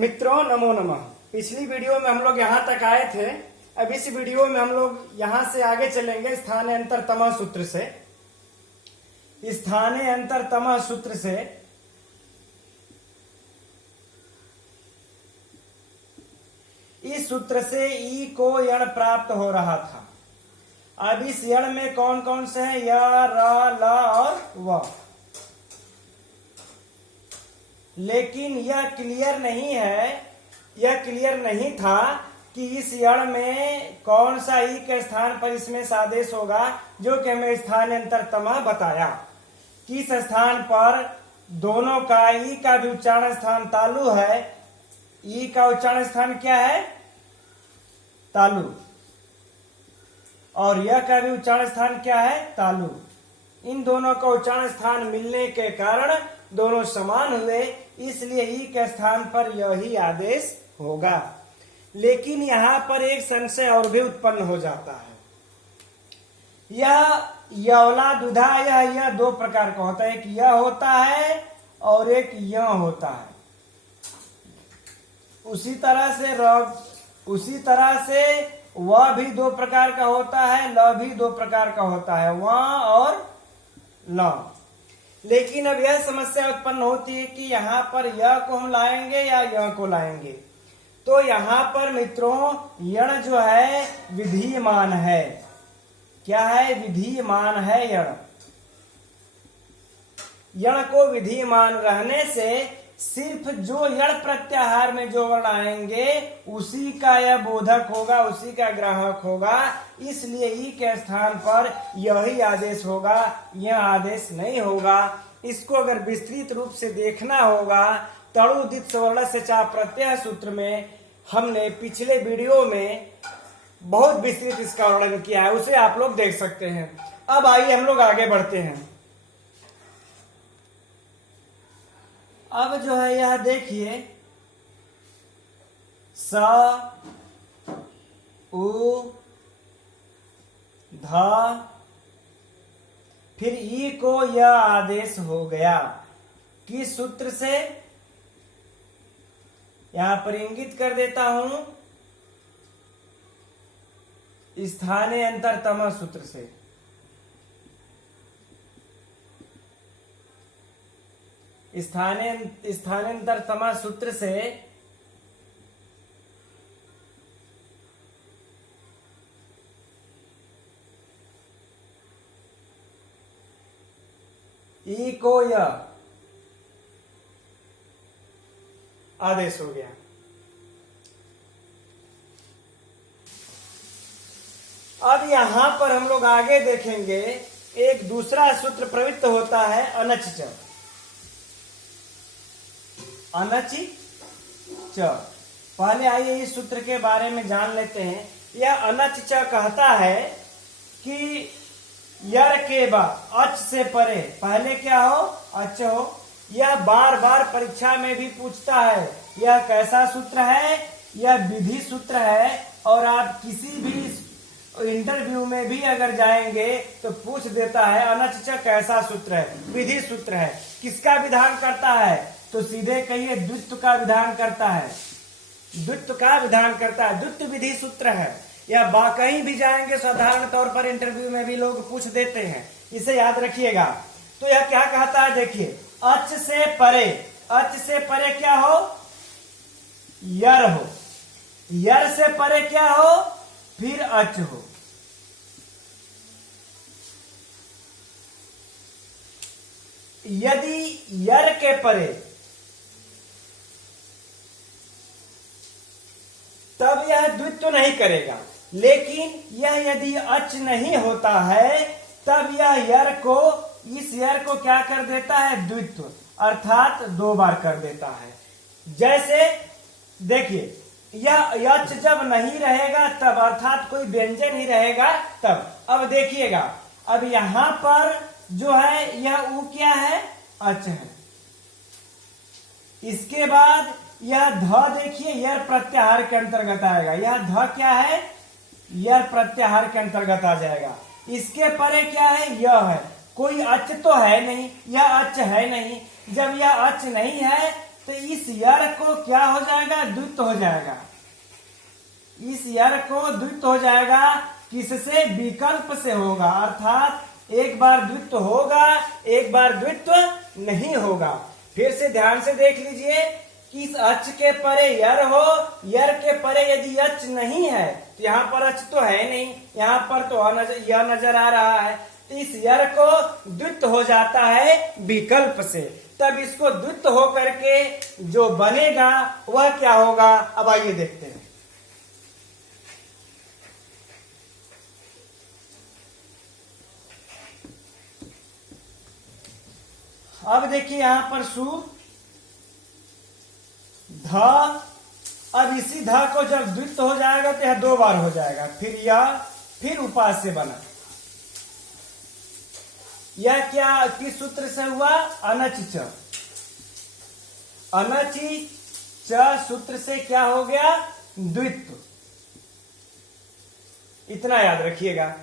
मित्रों नमो नमः। पिछली वीडियो में हम लोग यहाँ तक आए थे। अब इस वीडियो में हम लोग यहाँ से आगे चलेंगे स्थाने अंतरतम सूत्र से। स्थाने अंतरतम सूत्र से इस सूत्र से ई को यण प्राप्त हो रहा था। अब इस यण में कौन कौन से हैं? य, र, ल और व। लेकिन यह क्लियर नहीं है, यह क्लियर नहीं था कि इस यण में कौन सा ई के स्थान पर इसमें आदेश होगा, जो कि हमें स्थानांतरतम बताया। किस स्थान पर दोनों का ई का भी उच्चारण स्थान तालु है। ई का उच्चारण स्थान क्या है? तालु। और यह का भी उच्चारण स्थान क्या है? तालु। इन दोनों का उच्चारण स्थान मिलने के कारण दोनों समान हुए, इसलिए ई के स्थान पर यही आदेश होगा। लेकिन यहाँ पर एक संशय और भी उत्पन्न हो जाता है। यह यवला दुधा यह दो प्रकार का होता है। एक यह होता है और एक यह होता है। उसी तरह से वह भी दो प्रकार का होता है, ल भी दो प्रकार का होता है, वह और ल। लेकिन अब यह समस्या उत्पन्न होती है कि यहाँ पर यह को हम लाएंगे या यह को लाएंगे। तो यहाँ पर मित्रों यण जो है विधीयमान है। क्या है? विधीयमान है यण। यण को विधीयमान रहने से सिर्फ जो यण प्रत्याहार में जो वर्ण आएंगे उसी का यह बोधक होगा, उसी का ग्राहक होगा। इसलिए ई के स्थान पर यही आदेश होगा, यह आदेश नहीं होगा। इसको अगर विस्तृत रूप से देखना होगा, तड़ुदित स्वर्ण से चा प्रत्यय सूत्र में हमने पिछले वीडियो में बहुत विस्तृत इसका वर्णन किया है, उसे आप लोग देख सकते हैं। अब आइए हम लोग आगे बढ़ते हैं। अब जो है यह देखिए, स उ ध, फिर ई को यह आदेश हो गया। किस सूत्र से? यहां पर इंगित कर देता हूं, स्थाने अंतरतम सूत्र से। स्थानांतरतम सूत्र से ई को यह आदेश हो गया। अब यहां पर हम लोग आगे देखेंगे, एक दूसरा सूत्र प्रवृत्त होता है अनच च। अनच च। पहले आइए इस सूत्र के बारे में जान लेते हैं। यह अनच च कहता है कि यर के बाद अच से परे पहले क्या हो? अच हो। यह बार बार परीक्षा में भी पूछता है। यह कैसा सूत्र है? यह विधि सूत्र है। और आप किसी भी इंटरव्यू में भी अगर जाएंगे तो पूछ देता है अनच च कैसा सूत्र है? विधि सूत्र है। किसका विधान करता है? तो सीधे कहिए द्वित्व का विधान करता है। द्वित्व का विधान करता है, द्वित्व विधि सूत्र है। या कहीं भी जाएंगे साधारण तौर पर इंटरव्यू में भी लोग पूछ देते हैं, इसे याद रखिएगा। तो यह क्या कहता है? देखिए, अच से परे, अच से परे क्या हो? यर हो। यर से परे क्या हो? फिर अच हो। यदि यर के परे तब यह द्वित्व नहीं करेगा। लेकिन यह यदि अच नहीं होता है तब यह यर को, इस यर को क्या कर देता है? द्वित्व, अर्थात दो बार कर देता है। जैसे देखिए, यह यच जब नहीं रहेगा तब, अर्थात कोई व्यंजन ही रहेगा तब। अब देखिएगा, अब यहां पर जो है यह उ क्या है? अच है। इसके बाद यह ध देखिए यर प्रत्याहार के अंतर्गत आएगा। यह ध क्या है? यर प्रत्याहार के अंतर्गत आ जाएगा। इसके परे क्या है? यह है। कोई अच तो है नहीं, यह अच है नहीं। जब यह अच नहीं है तो इस यर को क्या हो जाएगा, द्वित्व हो जाएगा। इस यर को द्वित्व हो जाएगा, किससे, विकल्प से होगा, अर्थात एक बार द्वित्व होगा, एक बार द्वित्व नहीं होगा। फिर से ध्यान से देख लीजिए कि इस अच के परे यर हो, यर के परे यदि अच नहीं है तो यहाँ पर अच तो है नहीं, यहाँ पर तो यह नजर आ रहा है, तो इस यर को द्वित्व हो जाता है विकल्प से। तब इसको द्वित्व हो करके जो बनेगा वह क्या होगा, अब आइए देखते हैं। अब देखिए यहां पर सु ध, अब इसी ध को जब द्वित्व हो जाएगा तो यह 2 बार हो जाएगा, फिर यह, फिर उपास से बना। यह क्या किस सूत्र से हुआ, अनच च, अनचि च सूत्र से क्या हो गया, द्वित्व। इतना याद रखिएगा,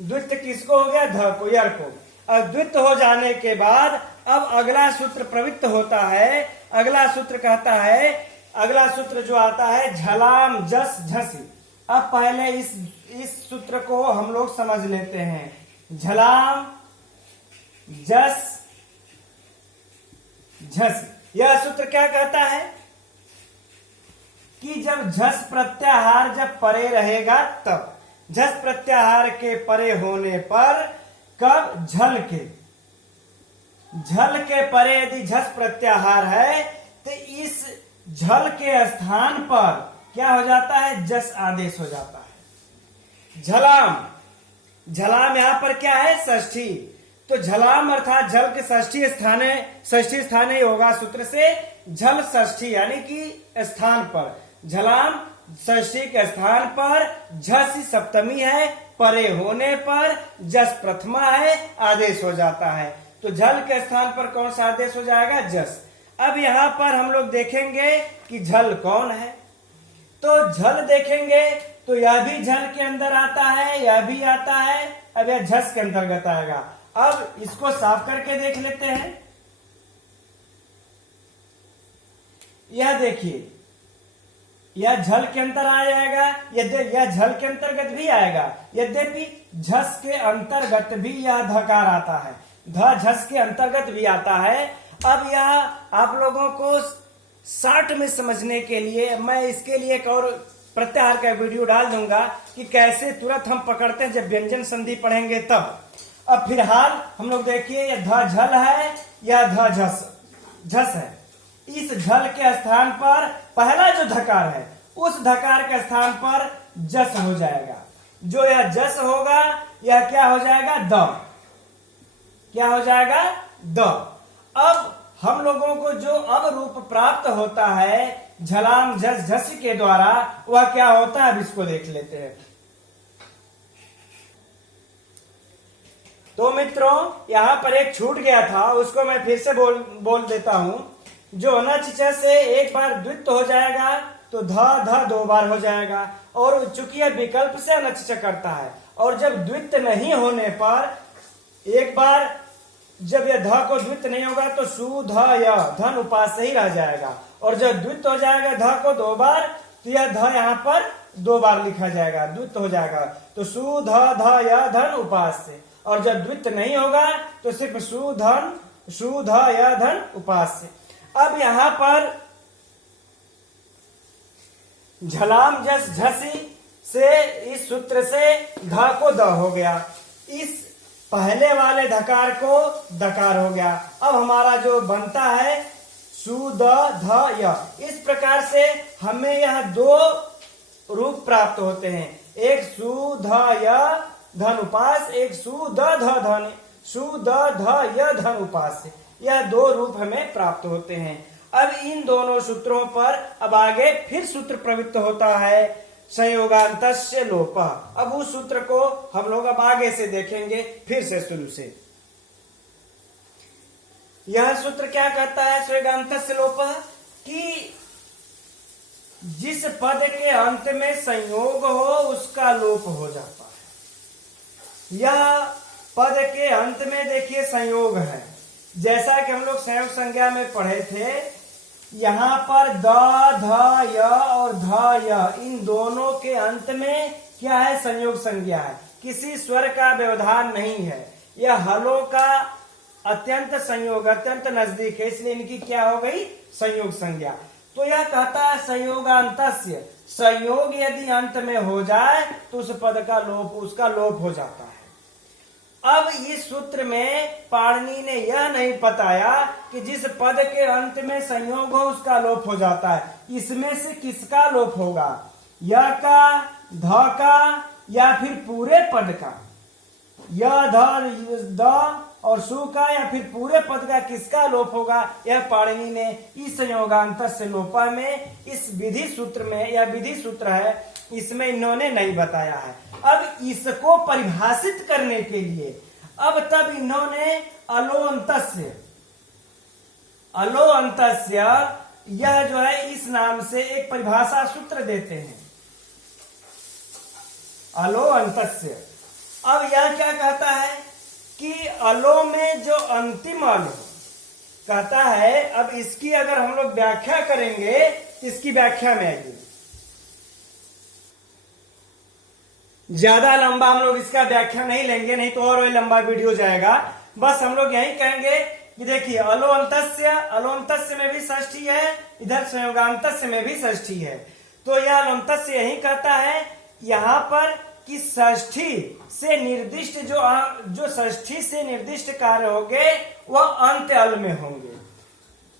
द्वित्व किसको हो गया, ध को, यर को। अब द्वित्व हो जाने के बाद अब अगला सूत्र प्रवृत्त होता है। अगला सूत्र कहता है, अगला सूत्र जो आता है झलाम जस झसी। अब पहले इस सूत्र को हम लोग समझ लेते हैं। झलाम जस झस, यह सूत्र क्या कहता है कि जब झस प्रत्याहार जब परे रहेगा तब, झस प्रत्याहार के परे होने पर, कब, झल के परे यदि झस प्रत्याहार है तो इस झल के स्थान पर क्या हो जाता है, जस आदेश हो जाता है। झलाम, झलाम यहां पर क्या है, षष्ठी, तो झलाम अर्थात झल के षष्ठी स्थाने होगा सूत्र से, झल षष्ठी यानी कि स्थान पर, झलाम षष्ठी के स्थान पर, झस सप्तमी है, परे होने पर जस प्रथमा है, आदेश हो जाता है। तो झल के स्थान पर कौन सा आदेश हो जाएगा, जस। अब यहाँ पर हम लोग देखेंगे कि झल कौन है, तो झल देखेंगे तो यह भी झल के अंदर आता है, यह भी आता है, अब यह झस के अंतर्गत आएगा। अब इसको साफ करके देख लेते हैं। यह देखिए, यह झल के अंतर आ जाएगा, यह झल के अंतर्गत भी आएगा, यद्यपि झस के अंतर्गत भी यह धकार आता है, ध झस के अंतर्गत भी आता है। अब यह आप लोगों को शॉर्ट में समझने के लिए मैं इसके लिए एक और प्रत्याहार का वीडियो डाल दूंगा कि कैसे तुरंत हम पकड़ते हैं जब व्यंजन संधि पढ़ेंगे तब। अब फिलहाल हम लोग देखिए, यह ध झल है, यह ध झस है। इस झल के स्थान पर पहला जो धकार है, उस धकार के स्थान पर जस हो जाएगा। जो यह जस होगा यह क्या हो जाएगा, द, क्या हो जाएगा, द। अब हम लोगों को जो अब रूप प्राप्त होता है झलाम झस झस के द्वारा, वह क्या होता है, अब इसको देख लेते हैं। तो मित्रों यहां पर एक छूट गया था, उसको मैं फिर से बोल देता हूं। जो अनच च से एक बार द्वित्व हो जाएगा तो ध 2 बार हो जाएगा, और चूंकि यह विकल्प से अनच च करता है, और जब द्वित्व नहीं होने पर एक बार, जब यह ध को द्वित्व नहीं होगा तो सु ध य धन उपास से ही रह जाएगा, और जब द्वित्व हो जाएगा ध को 2 बार तो यह ध यहाँ पर 2 बार लिखा जाएगा, द्वित्व हो जाएगा तो सु ध य धन उपास से, और जब द्वित्व नहीं होगा तो सिर्फ सु ध य धन उपास से। अब यहाँ पर झलाम जस झसी से इस सूत्र से ध को द हो गया, इस पहले वाले धकार को दकार हो गया। अब हमारा जो बनता है सु द ध य, इस प्रकार से हमें यह 2 रूप प्राप्त होते हैं, एक सु ध य धन उपास, एक सु द ध धन, सु द ध य धन उपास। यह 2 रूप हमें प्राप्त होते हैं। अब इन दोनों सूत्रों पर अब आगे फिर सूत्र प्रवृत्त होता है संयोगांतस्य लोप। अब उस सूत्र को हम लोग अब आगे से देखेंगे, फिर से शुरू से। यह सूत्र क्या कहता है संयोगांतस्य लोप, कि जिस पद के अंत में संयोग हो उसका लोप हो जाता है। यह पद के अंत में देखिए संयोग है, जैसा कि हम लोग संयोग संज्ञा में पढ़े थे यहाँ पर द, ध, य और ध, य इन दोनों के अंत में क्या है? संयोग संज्ञा है। किसी स्वर का व्यवधान नहीं है। यह हलों का अत्यंत संयोग, अत्यंत नजदीक है, इसलिए इनकी क्या हो गई? संयोग संज्ञा। तो यह कहता है संयोगांतस्य, संयोग यदि अंत में हो जाए तो उस पद का लोप, उसका लोप हो जाता है। अब इस सूत्र में पाणिनि ने यह नहीं बताया कि जिस पद के अंत में संयोग हो उसका लोप हो जाता है। इसमें से किसका लोप होगा? य का, ध का, या फिर पूरे पद का? य, ध, द और सु का, या फिर पूरे पद का किसका लोप होगा? यह पाणिनि ने इस संयोगांतस्य लोपा में, इस विधि सूत्र में, यह विधि सूत्र है, इसमें इन्होंने नहीं बताया है। अब इसको परिभाषित करने के लिए अब तब इन्होंने अलोअंतस्य, अलोअंतस्य यह जो है इस नाम से एक परिभाषा सूत्र देते हैं, अलोअंतस्य। अब यह क्या कहता है कि अलो में जो अंतिम अल हो, कहता है, अब इसकी अगर हम लोग व्याख्या करेंगे, इसकी व्याख्या में आइए। ज्यादा लंबा हम लोग इसका व्याख्या नहीं लेंगे, नहीं तो और लंबा वीडियो जाएगा। बस हम लोग यही कहेंगे कि देखिए अलोअंतस्य, अलोअंतस्य में भी षष्ठी है, इधर संयोगांतस्य में भी षष्ठी है। तो यह अलोअंतस्य यही कहता है यहाँ पर कि षष्ठी से निर्दिष्ट जो षष्ठी से निर्दिष्ट कार्य होंगे वह अंत्य अल में होंगे।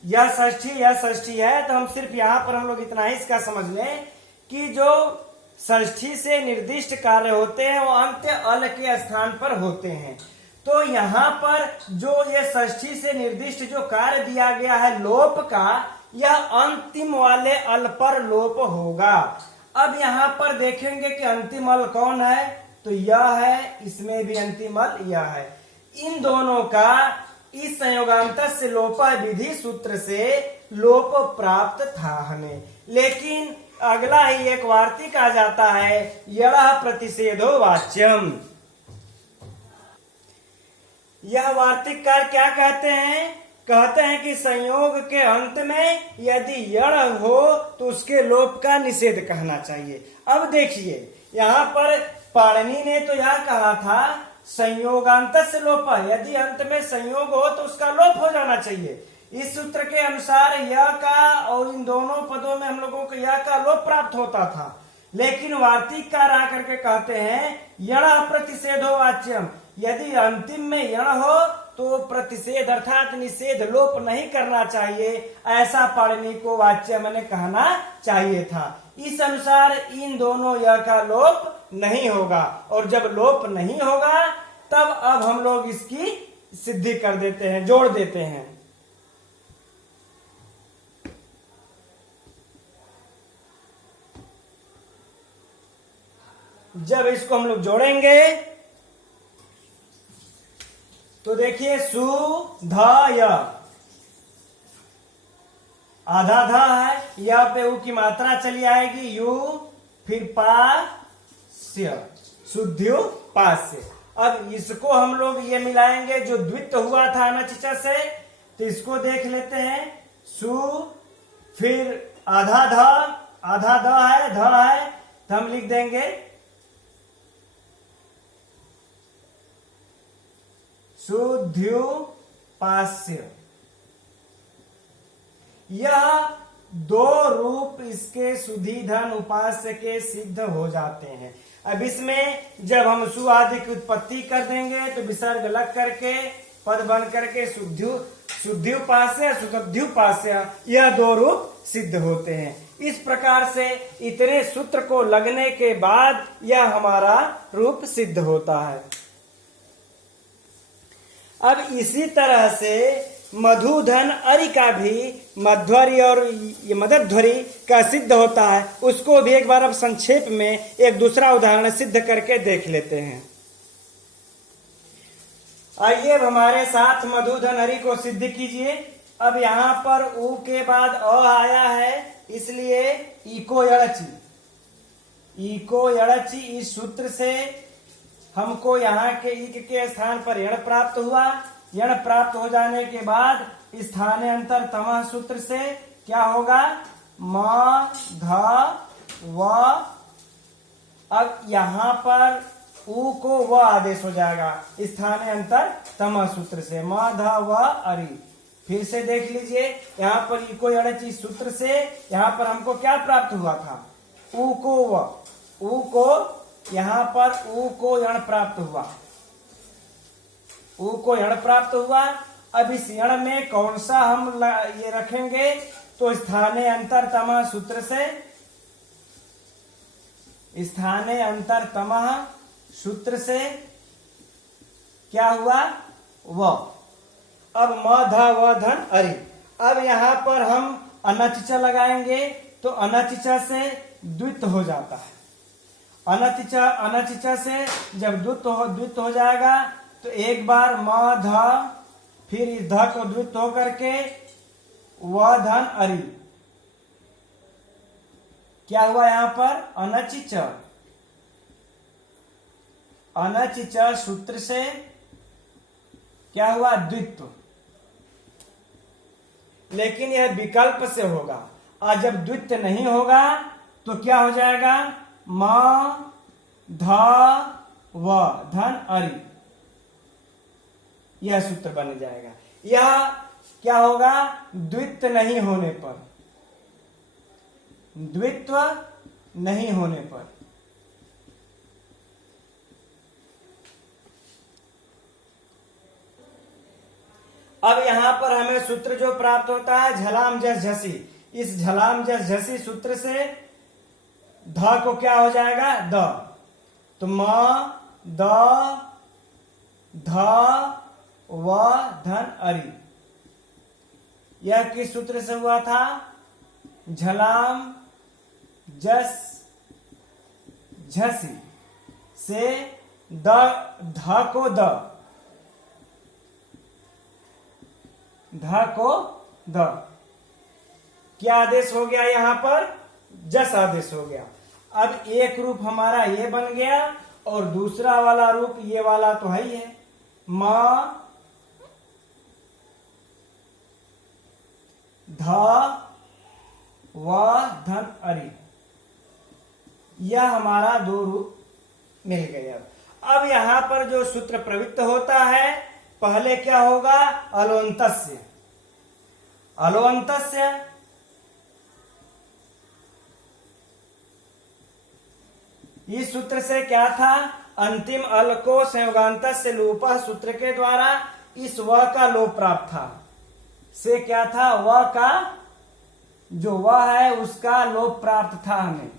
यह षष्ठी है, तो हम सिर्फ यहाँ पर हम लोग इतना ही इसका समझ लें कि जो षष्ठी से निर्दिष्ट कार्य होते हैं वो अंत्य अल के स्थान पर होते हैं। तो यहाँ पर जो ये षष्ठी से निर्दिष्ट जो कार्य दिया गया है लोप का, यह अंतिम वाले अल पर लोप होगा। अब यहाँ पर देखेंगे कि अंतिम अल कौन है, तो यह है, इसमें भी अंतिम अल यह है। इन दोनों का इस संयोगांतस्य लोपा विधि सूत्र से लोप प्राप्त था हमें। लेकिन अगला ही एक वार्तिक आ जाता है, यणः प्रतिषेधो वाच्यम। यह वार्तिककार क्या कहते हैं? कहते हैं कि संयोग के अंत में यदि यण हो तो उसके लोप का निषेध कहना चाहिए। अब देखिए यहाँ पर पाणिनि ने तो यह कहा था संयोगांतस्य लोपा, यदि अंत में संयोग हो तो उसका लोप हो जाना चाहिए। इस सूत्र के अनुसार य का और इन दोनों पदों में हम लोगों को य का लोप प्राप्त होता था। लेकिन वार्तिककार आकर के कहते हैं यणः प्रतिषेधो वाच्यम, यदि अंतिम में यण हो तो प्रतिषेध अर्थात निषेध लोप नहीं करना चाहिए, ऐसा पाणिनि को वाच्य मैंने कहना चाहिए था। इस अनुसार इन दोनों य का लोप नहीं होगा, और जब लोप नहीं होगा तब अब हम लोग इसकी सिद्धि कर देते हैं, जोड़ देते हैं। जब इसको हम लोग जोड़ेंगे तो देखिए सु ध य, आधा ध है, य पे उ की मात्रा चली आएगी, यू फिर पास्य, शुद्ध्यु पास्य। अब इसको हम लोग ये मिलाएंगे जो द्वित्व हुआ था अनचिचा से, तो इसको देख लेते हैं। सु फिर आधा ध है, तो हम लिख देंगे शुद्ध्यु पास्य। यह दो रूप इसके सुधि धन उपास्य के सिद्ध हो जाते हैं। अब इसमें जब हम सु आदि की उत्पत्ति कर देंगे तो विसर्ग लग करके पद बन करके शुद्ध्युपास्य सुतध्युपास्य यह दो रूप सिद्ध होते हैं। इस प्रकार से इतने सूत्र को लगने के बाद यह हमारा रूप सिद्ध होता है। अब इसी तरह से मधुधन अरि का भी मध्वरी और मदध्वरी का सिद्ध होता है। उसको भी एक बार अब संक्षेप में एक दूसरा उदाहरण सिद्ध करके देख लेते हैं। आइए अब हमारे साथ मधुधन अरि को सिद्ध कीजिए। अब यहाँ पर उ के बाद अ आया है, इसलिए इको यड़ची इस सूत्र से हमको यहाँ के इक के स्थान पर यण प्राप्त हुआ। यण प्राप्त हो जाने के बाद स्थानांतर तमः सूत्र से क्या होगा, म ध व। अब यहां पर उ को व आदेश हो जाएगा स्थाने अंतर तम सूत्र से, म ध व अरि। फिर से देख लीजिए, यहाँ पर इको अड़च इस सूत्र से यहाँ पर हमको क्या प्राप्त हुआ था, उ को व, उ को यहाँ पर उ को यण प्राप्त हुआ, उ को यण प्राप्त हुआ। अब इस यण में कौन सा हम ये रखेंगे, तो स्थाने अंतरतम सूत्र से, स्थाने अंतरतम सूत्र से क्या हुआ, व। अब म ध व धन अरि। अब यहाँ पर हम अनचिचा लगाएंगे तो अनचिचा से द्वित हो जाता है। अनचिचा से जब द्वित हो जाएगा तो एक बार म ध, फिर इस ध को द्वित होकर के व धन अरि। क्या हुआ यहाँ पर, अनचिच, अनचिच सूत्र से क्या हुआ, द्वित्व। लेकिन यह विकल्प से होगा, और जब द्वित्व नहीं होगा तो क्या हो जाएगा, म ध व धन अरि, यह सूत्र बन जाएगा। यह क्या होगा, द्वित्व नहीं होने पर, द्वित्व नहीं होने पर। अब यहां पर हमें सूत्र जो प्राप्त होता है, झलाम जस झसी। इस झलाम जस झसी सूत्र से ध को क्या हो जाएगा, द। तो म द ध व धन अरि, यह किस सूत्र से हुआ था, झलाम जस झसी से ध को द, क्या आदेश हो गया, यहां पर जस आदेश हो गया। अब एक रूप हमारा ये बन गया और दूसरा वाला रूप ये वाला तो है ही है, म ध व धन अरि, यह हमारा दो रूप मिल गए। अब यहां पर जो सूत्र प्रवृत्त होता है, पहले क्या होगा, अलोन्तस्य। अलोन्तस्य इस सूत्र से क्या था, अंतिम अल को संयोगान्तस्य लोप सूत्र के द्वारा इस व का लोप प्राप्त था। से क्या था, व का जो व है उसका लोप प्राप्त था हमें,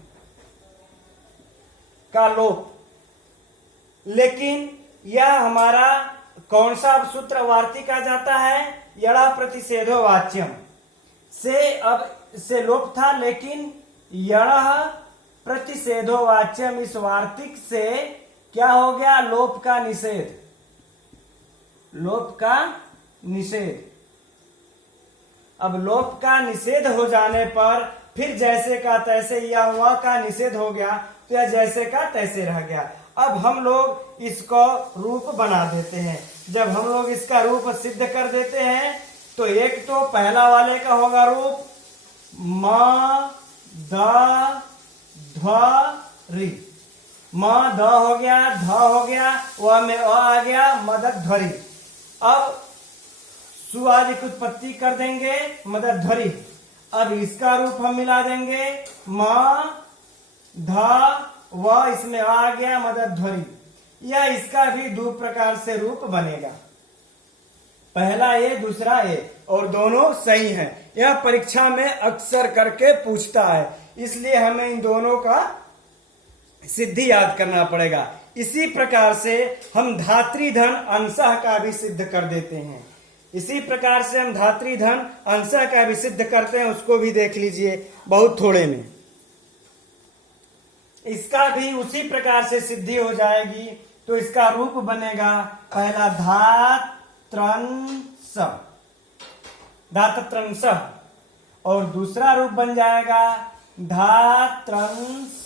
का लोप। लेकिन यह हमारा कौन सा सूत्र वार्तिक आ जाता है, यड़ा प्रतिषेधो वाच्यम से, अब से लोप था, लेकिन यड़ा प्रतिषेधो वाच्यम इस वार्तिक से क्या हो गया, लोप का निषेध, लोप का निषेध। अब लोप का निषेध हो जाने पर फिर जैसे का तैसे, यह हुआ का निषेध हो गया तो यह जैसे का तैसे रह गया। अब हम लोग इसको रूप बना देते हैं। जब हम लोग इसका रूप सिद्ध कर देते हैं तो एक तो पहला वाले का होगा रूप म द ध रि, म ध हो गया, ध हो गया, व में अ आ गया, मदद ध्वरि। अब सु आदि की उत्पत्ति कर देंगे, मदद ध्वरि। अब इसका रूप हम मिला देंगे, म ध व, इसमें आ गया मदद ध्वरि। यह इसका भी दो प्रकार से रूप बनेगा, पहला ए दूसरा ए, और दोनों सही हैं। यह परीक्षा में अक्सर करके पूछता है, इसलिए हमें इन दोनों का सिद्धि याद करना पड़ेगा। इसी प्रकार से हम धात्रीधन अंशः का भी सिद्ध कर देते हैं। इसी प्रकार से हम धात्रीधन अंशः का भी सिद्ध करते हैं, उसको भी देख लीजिए बहुत थोड़े में। इसका भी उसी प्रकार से सिद्धि हो जाएगी। तो इसका रूप बनेगा पहला धात्रंश, धात्रंश, और दूसरा रूप बन जाएगा धात्रंश।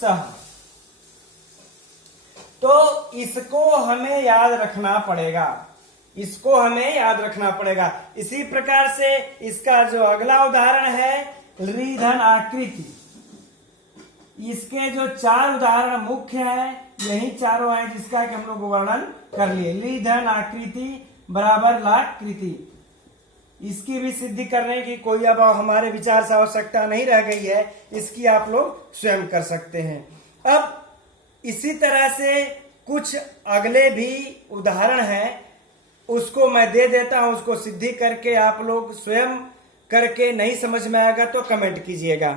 तो इसको हमें याद रखना पड़ेगा, इसको हमें याद रखना पड़ेगा। इसी प्रकार से इसका जो अगला उदाहरण है, ली धन आकृति। इसके जो 4 उदाहरण मुख्य हैं, यही चारों हैं जिसका कि हम लोग वर्णन कर लिए। ली धन आकृति बराबर लाकृति। इसकी भी सिद्धि करने की कोई अब हमारे विचार से आवश्यकता नहीं रह गई है, इसकी आप लोग स्वयं कर सकते हैं। अब इसी तरह से कुछ अगले भी उदाहरण हैं, उसको मैं दे देता हूं, उसको सिद्धि करके आप लोग स्वयं करके, नहीं समझ में आएगा तो कमेंट कीजिएगा।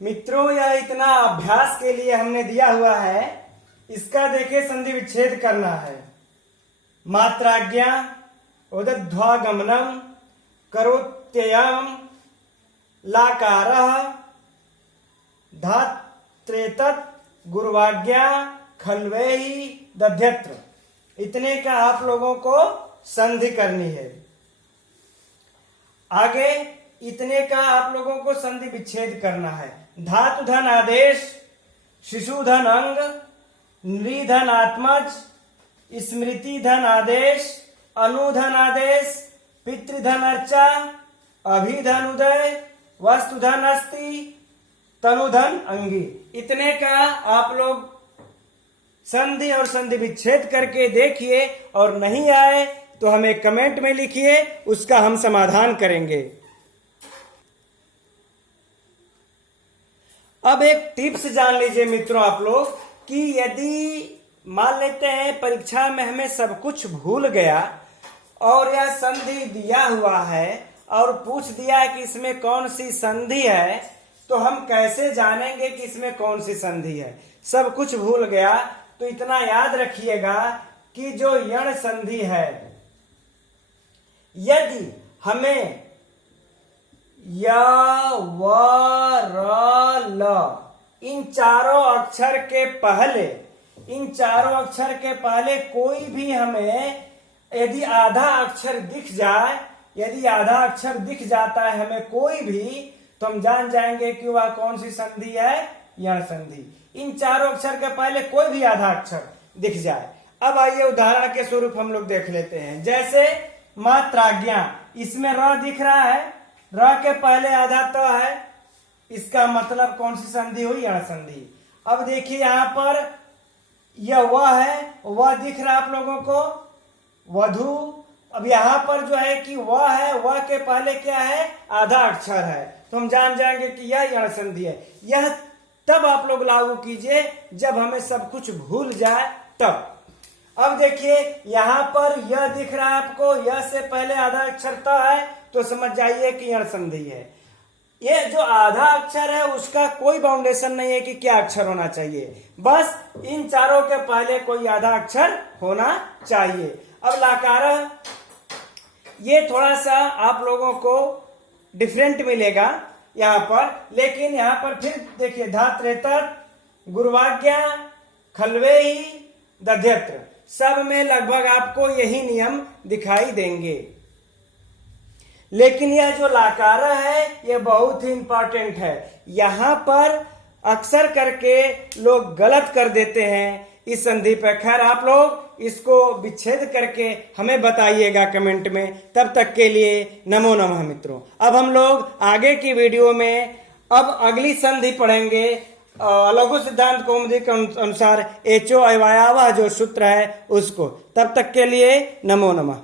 मित्रों, यह इतना अभ्यास के लिए हमने दिया हुआ है। इसका देखिए संधि विच्छेद करना है। मात्राज्ञा उदध्वागमनम करोत्ययम लाकारः धात्रेतत् गुरुवाज्ञा खल्वेहि दध्यत्र। इतने का आप लोगों को संधि करनी है। आगे इतने का आप लोगों को संधि विच्छेद करना है। धातु धन आदेश, शिशु धन अंग, नृ धन आत्मज, स्मृति धन आदेश, अनुधन आदेश, पितृधन अर्चा, अभिधन उदय, वस्तुधन अस्ति, तनुधन अंगी। इतने का आप लोग संधि और संधि विच्छेद करके देखिए, और नहीं आए तो हमें कमेंट में लिखिए, उसका हम समाधान करेंगे। अब एक टिप्स जान लीजिए मित्रों आप लोग, कि यदि मान लेते हैं परीक्षा में हमें सब कुछ भूल गया और यह संधि दिया हुआ है और पूछ दिया कि इसमें कौन सी संधि है, तो हम कैसे जानेंगे कि इसमें कौन सी संधि है? सब कुछ भूल गया तो इतना याद रखिएगा कि जो यण संधि है, यदि हमें य व र ल इन चारों अक्षर के पहले कोई भी हमें यदि आधा अक्षर दिख जाए, यदि आधा अक्षर दिख जाता है हमें कोई भी, तो हम जान जाएंगे कि वह कौन सी संधि है, यण संधि। इन चारों अक्षर के पहले कोई भी आधा अक्षर दिख जाए। अब आइए उदाहरण के स्वरूप हम लोग देख लेते हैं। जैसे मात्राज्ञा, इसमें र दिख रहा है, र के पहले आधा त है, इसका मतलब कौन सी संधि हुई, यण संधि। अब देखिए यहाँ पर यह वह है, वह दिख रहा है आप लोगों को, वधु। अब यहाँ पर जो है कि वह है, वह के पहले क्या है, आधा अक्षर है, तो हम जान जाएंगे कि यह यण संधि है। यह तब आप लोग लागू कीजिए जब हमें सब कुछ भूल जाए तब। अब देखिए यहाँ पर यह दिख रहा है आपको, यह से पहले आधा अक्षर त है, तो समझ जाइए कि यण संधि है। ये जो आधा अक्षर है उसका कोई बाउंडेशन नहीं है कि क्या अक्षर होना चाहिए, बस इन चारों के पहले कोई आधा अक्षर होना चाहिए। अब लाकार, ये थोड़ा सा आप लोगों को डिफरेंट मिलेगा यहाँ पर, लेकिन यहाँ पर फिर देखिए धात्रेतत्, गुरुवाज्ञा, खल्वेहि, दध्यत्र, सब में लगभग आपको यही नियम दिखाई देंगे। लेकिन यह जो लाकार है यह बहुत ही इंपॉर्टेंट है। यहाँ पर अक्सर करके लोग गलत कर देते हैं इस संधि पर। खैर आप लोग इसको विच्छेद करके हमें बताइएगा कमेंट में। तब तक के लिए नमो नमः मित्रों। अब हम लोग आगे की वीडियो में अब अगली संधि पढ़ेंगे लघु सिद्धांत कौमुदी के अनुसार एचो अवयवा जो सूत्र है उसको। तब तक के लिए नमो नमः।